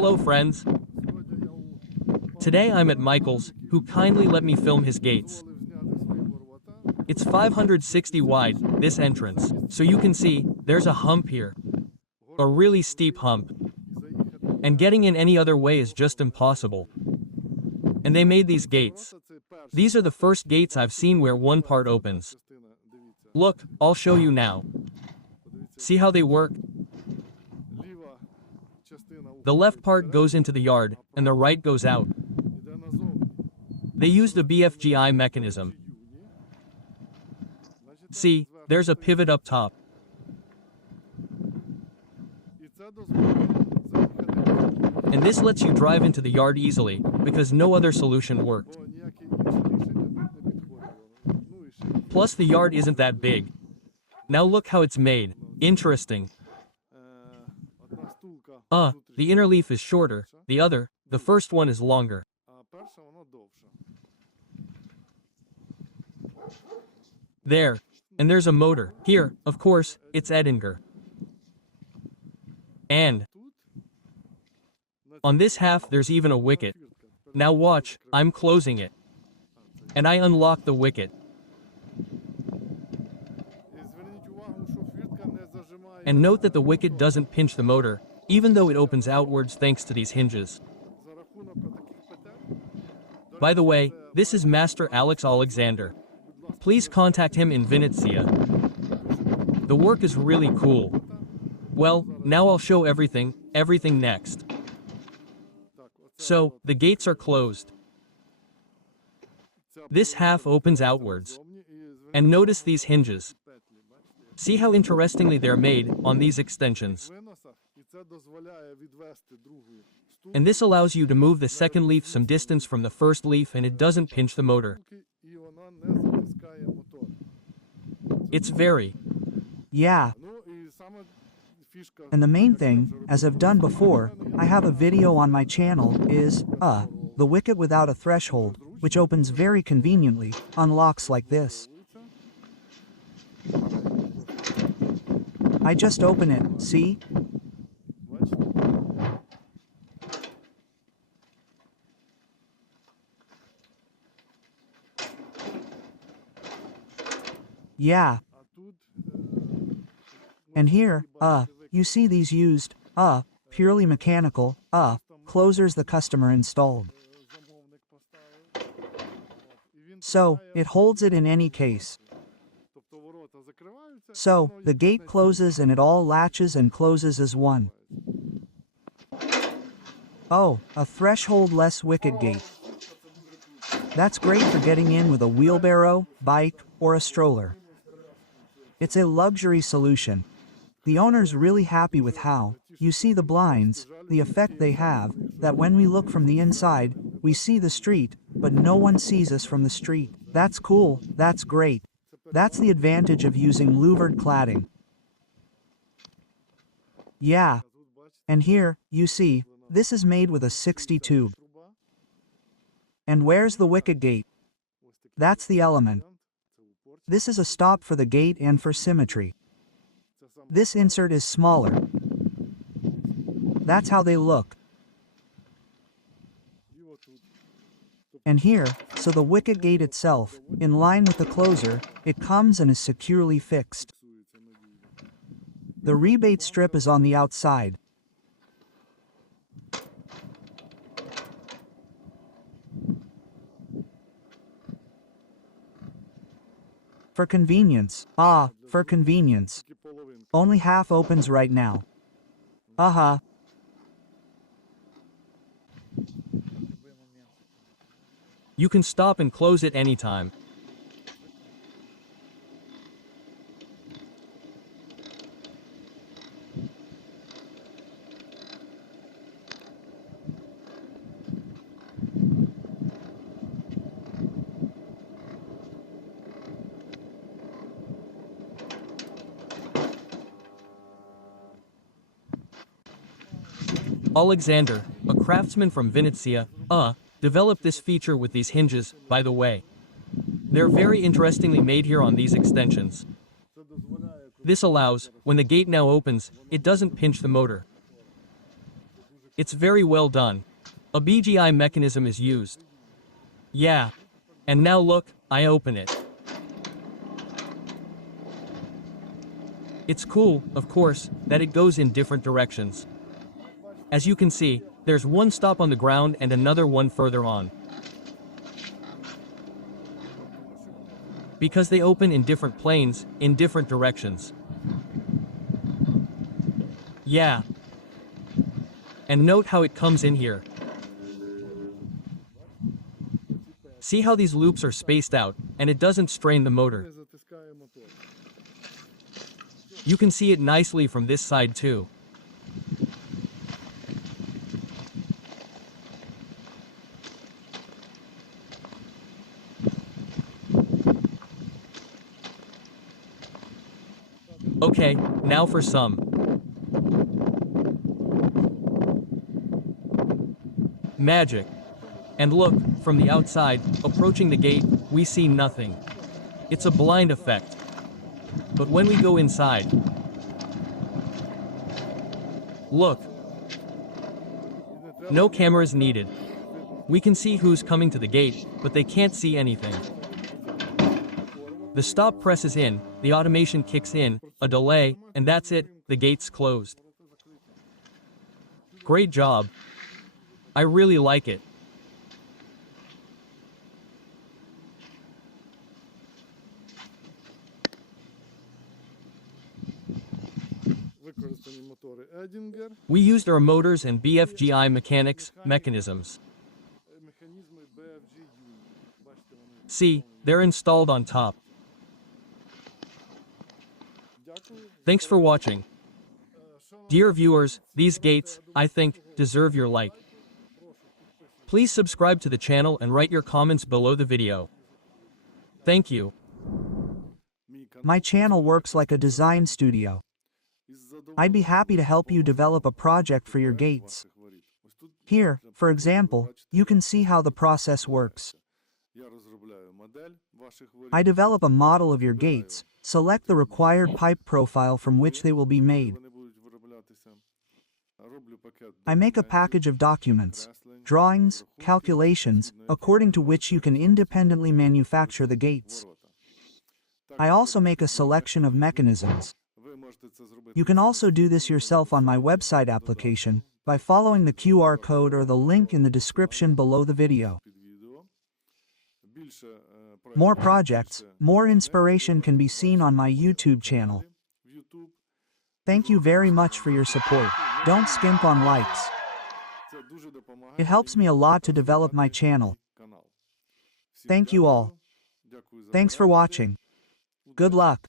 Hello friends. Today I'm at Michael's, who kindly let me film his gates. It's 560 wide, this entrance, so you can see, there's a hump here. A really steep hump. And getting in any other way is just impossible. And they made these gates. These are the first gates I've seen where one part opens. Look, I'll show you now. See how they work? The left part goes into the yard, and the right goes out. They used a BFGI mechanism. See, there's a pivot up top. And this lets you drive into the yard easily, because no other solution worked. Plus the yard isn't that big. Now look how it's made. Interesting. The inner leaf is shorter, the first one is longer. There. And there's a motor. Here, of course, it's Edinger. And on this half there's even a wicket. Now watch, I'm closing it. And I unlock the wicket. And note that the wicket doesn't pinch the motor, even though it opens outwards thanks to these hinges. By the way, this is Master Alex Alexander. Please contact him in Vinnytsia. The work is really cool. Well, now I'll show everything next. So, the gates are closed. This half opens outwards. And notice these hinges. See how interestingly they're made on these extensions. And this allows you to move the second leaf some distance from the first leaf and it doesn't pinch the motor. It's very... Yeah. And the main thing, as I've done before, I have a video on my channel, is, the wicket without a threshold, which opens very conveniently, unlocks like this. I just open it, see? Yeah. And here, you see these used, purely mechanical, closers the customer installed. So, it holds it in any case. So, the gate closes and it all latches and closes as one. Oh, a threshold-less wicket gate. That's great for getting in with a wheelbarrow, bike, or a stroller. It's a luxury solution. The owner's really happy with how, you see the blinds, the effect they have, that when we look from the inside, we see the street, but no one sees us from the street. That's cool, that's great. That's the advantage of using louvered cladding. Yeah. And here, you see, this is made with a 60 tube. And where's the wicket gate? That's the element. This is a stop for the gate and for symmetry. This insert is smaller. That's how they look. And here, so the wicket gate itself, in line with the closer, it comes and is securely fixed. The rebate strip is on the outside. For convenience, for convenience. Only half opens right now. You can stop and close it anytime. Alexander, a craftsman from Vinnytsia, developed this feature with these hinges, by the way. They're very interestingly made here on these extensions. This allows, when the gate now opens, it doesn't pinch the motor. It's very well done. A BGI mechanism is used. Yeah. And now look, I open it. It's cool, of course, that it goes in different directions. As you can see, there's one stop on the ground and another one further on. Because they open in different planes, in different directions. Yeah. And note how it comes in here. See how these loops are spaced out, and it doesn't strain the motor. You can see it nicely from this side too. Okay, now for some. Magic. And look, from the outside, approaching the gate, we see nothing. It's a blind effect. But when we go inside, look. No cameras needed. We can see who's coming to the gate, but they can't see anything. The stop presses in, the automation kicks in, a delay, and that's it, the gate's closed. Great job. I really like it. We used our motors and BFGI mechanics, mechanisms. See, they're installed on top. Thanks for watching. Dear viewers, these gates, I think, deserve your like. Please subscribe to the channel and write your comments below the video. Thank you. My channel works like a design studio. I'd be happy to help you develop a project for your gates. Here, for example, you can see how the process works. I develop a model of your gates, select the required pipe profile from which they will be made. I make a package of documents, drawings, calculations, according to which you can independently manufacture the gates. I also make a selection of mechanisms. You can also do this yourself on my website application, by following the QR code or the link in the description below the video. More projects, more inspiration can be seen on my YouTube channel. Thank you very much for your support. Don't skimp on likes. It helps me a lot to develop my channel. Thank you all. Thanks for watching. Good luck.